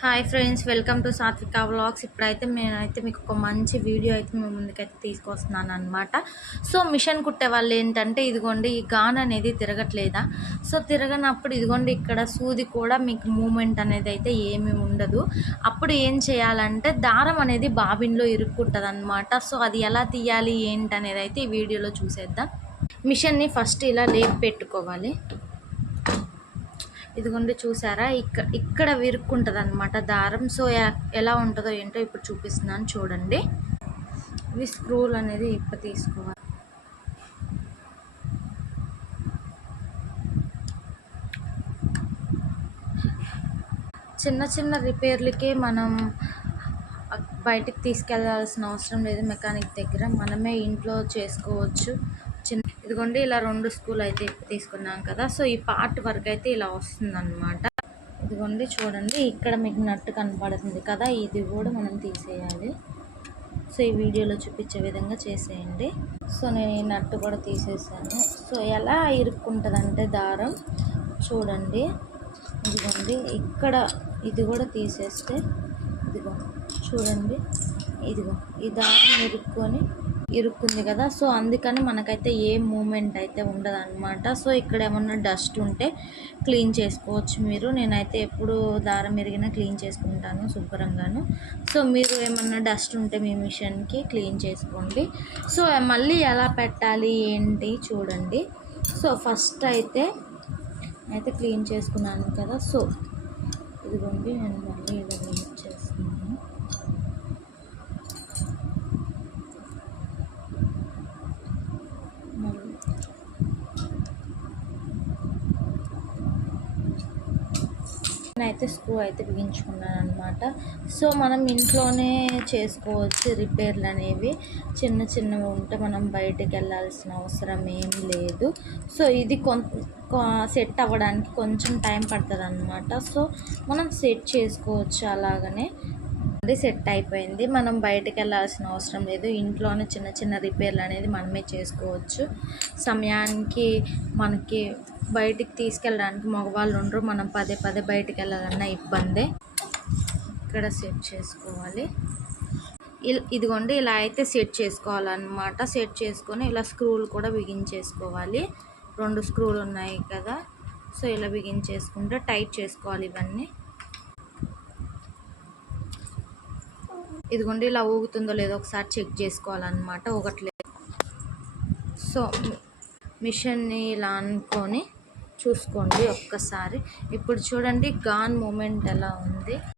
Hi friends, welcome to సాత్విక vlogs. ఇప్పుడైతే నేనైతే మీకు ఒక మంచి వీడియో అయితే మీ ముందుకైతే తీసుకొస్తున్నాను అనమాట. సో మిషన్ కుట్టే వాళ్ళు ఏంటంటే, ఇదిగోండి ఈ గాన్ అనేది తిరగట్లేదా, సో తిరగనప్పుడు ఇదిగోండి ఇక్కడ సూది కూడా మీకు మూమెంట్ అనేది అయితే ఏమీ ఉండదు. అప్పుడు ఏం చేయాలంటే దారం అనేది బాబిన్లో ఇరుక్కుంటుంది అనమాట. సో అది ఎలా తీయాలి ఏంటి అనేది అయితే ఈ వీడియోలో చూసేద్దాం. మిషన్ని ఫస్ట్ ఇలా లేపి పెట్టుకోవాలి. ఇదిగోండి చూసారా, ఇక్కడ విరుక్కుంటుంది అనమాట దారం. సో ఎలా ఉంటుందో ఏంటో ఇప్పుడు చూపిస్తున్నాను చూడండి. ఇవి స్క్రూలు అనేది ఇప్పుడు తీసుకోవాలి. చిన్న చిన్న రిపేర్లకే మనం బయటికి తీసుకెళ్లాల్సిన అవసరం లేదు మెకానిక్ దగ్గర, మనమే ఇంట్లో చేసుకోవచ్చు. ఇదిగోండి ఇలా 2 స్క్రూలు అయితే తీసుకున్నాం కదా. సో ఈ పార్ట్ వరకు అయితే ఇలా వస్తుందన్నమాట. ఇదిగోండి చూడండి, ఇక్కడ మీకు నట్టు కనపడుతుంది కదా, ఇది కూడా మనం తీసేయాలి. సో ఈ వీడియోలో చూపించే విధంగా చేసేయండి. సో నేను ఈ నట్టు కూడా తీసేసాను. సో ఎలా ఇరుక్కుంటుంది అంటే దారం చూడండి, ఇదిగోండి ఇక్కడ ఇది కూడా తీసేస్తే ఇదిగో చూడండి, ఇదిగో ఈ దారం ఇరుక్కుంది కదా. సో అందుకని మనకైతే ఏ మూమెంట్ అయితే ఉండదు అనమాట. సో ఇక్కడ ఏమన్నా డస్ట్ ఉంటే క్లీన్ చేసుకోవచ్చు మీరు. నేనైతే ఎప్పుడు దారం ఇరిగినా క్లీన్ చేసుకుంటాను శుభ్రంగాను. సో మీరు ఏమన్నా డస్ట్ ఉంటే మీ మిషన్కి క్లీన్ చేసుకోండి. సో మళ్ళీ ఎలా పెట్టాలి ఏంటి చూడండి. సో ఫస్ట్ అయితే క్లీన్ చేసుకున్నాను కదా. సో ఇదిగోండి నేను మళ్ళీ ఇలా యూజ్ చేస్తున్నాను. నేనైతే స్క్రూ అయితే బిగించుకున్నాను అనమాట. సో మనం ఇంట్లోనే చేసుకోవచ్చు రిపేర్లు అనేవి. చిన్న చిన్నవి ఉంటే మనం బయటకు వెళ్ళాల్సిన అవసరం ఏం లేదు. సో ఇది సెట్ అవ్వడానికి కొంచెం టైం పడుతుంది అనమాట. సో మనం సెట్ చేసుకోవచ్చు అలాగనే. సెట్ అయిపోయింది, మనం బయటకు వెళ్ళాల్సిన అవసరం లేదు. ఇంట్లోనే చిన్న చిన్న రిపేర్లు అనేది మనమే చేసుకోవచ్చు. సమయానికి మనకి బయటికి తీసుకెళ్ళడానికి మగవాళ్ళు ఉండరు, మనం పదే పదే బయటికి వెళ్ళాలన్నా ఇబ్బందే. ఇక్కడ సెట్ చేసుకోవాలి. ఇదిగోండి ఇలా అయితే సెట్ చేసుకోవాలన్నమాట. సెట్ చేసుకొని ఇలా స్క్రూలు కూడా బిగించేసుకోవాలి. 2 స్క్రూలు ఉన్నాయి కదా. సో ఇలా బిగించేసుకుంటే టైట్ చేసుకోవాలి ఇవన్నీ. ఇదిగోండి ఇలా ఊగుతుందో లేదో ఒకసారి చెక్ చేసుకోవాలన్నమాట, ఊగట్లేదు. సో మిషన్ని ఇలా అనుకొని చూసుకోండి ఒక్కసారి. ఇప్పుడు చూడండి గాన్ మూమెంట్ ఎలా ఉంది.